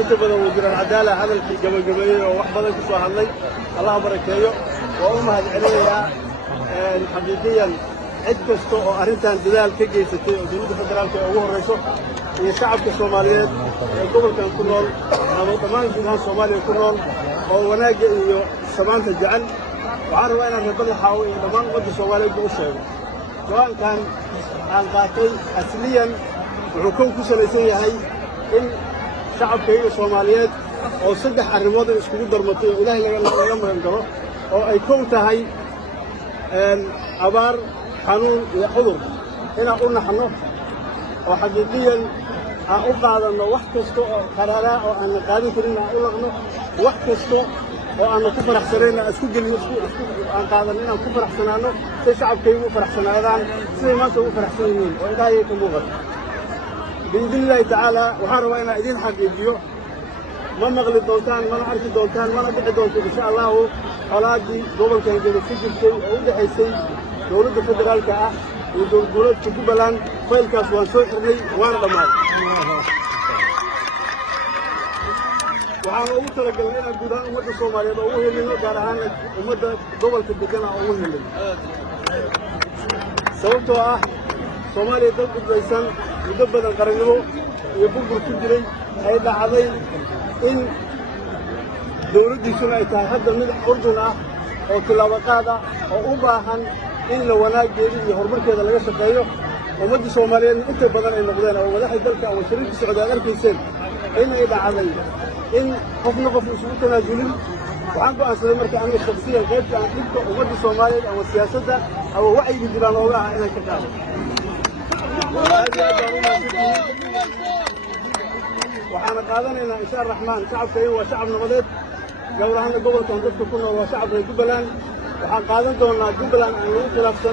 inta badan wasiir cadaalad hadalkii gabagabeeyay oo wax badan ku soo hadlay Allah barakeeyo oo u mahad celinayaa xaqiiqiyan cid kasta oo arrintan dadaal ka geysatay oo dowladda federaalka ugu horeyso iyo shacabka Soomaaliyeed ee gobolkan ku nool ama dhammaan gudaha Soomaaliya ku nool oo wanaagga iyo samaanta jecel waxaan rabaa inaan rabada xaawo iyo dhammaan ummadda Soomaaliyeed u sheego go'aankan aan qaatay asliyan wuxuu ku salaysan yahay in shacabka Soomaaliyeed oo saddex arrimood iskugu darmatay oo Ilaahay laga magan galo oo ay kow tahay abaar xanuun iyo cudur inaan u naxno oo xaqiiqiyan aan u qaadano wax kasta oo qaraara oo aan qaadin karin aan u laqno wax kasta oo aan ku faraxsanayna isku gelino aan qaadano inaan ku faraxsanaano si shacabkaygu faraxsanaadaan sidii maanta ugu faraxsan yihiin oo Ilaahay ka muuqato بإذن الله تعالى وحاروا إنا إذن حقيقيو ما مغلي دونتان ما نعرف دونتان ما نبيع دونتان إن شاء الله حالاتي قبل كان جد سجل شيء أوده حيسي دولة الفدرال كأ ودولة كجبلان فايل كاسوان سوي حرني وان دمار وعن أول ترى لنا جودان أمد الصومالية أوه منه كارهان أمد قبل كبدنا أوه منه سوتوا Soomaaliya dad gudbaysan muddo badan qarannimo iyo burbur ku jiray ay dhacday in dawladdiisuna ay tahay hadda mid urdun ah oo tilaabo qaad ah oo u baahan in la wanaageeyo iyo horumarkeeda laga shaqeeyo ummadda Soomaaliyeed inta badan ay noqdeen oo madaxda dalka oo shirkii Socdaal arkayseen in ay dhacday in qofna qof isugu tanaasulin waxaan go'aansaday markii aniga shakhsiyan qaybta aan dhibka ummadda Soomaaliyeed ama siyaasadda ama wacyiga jiraan ooga ah inaan ka qaado waxaan qaadanaynaa insha Allah Raxmaan shacabkayga waa shacab nabadeed gowrahan gobolkan dadka ku nool waa shacab reer Jubbaland waxaan qaadan doonaa Jubbaland aan lagu khilaafsan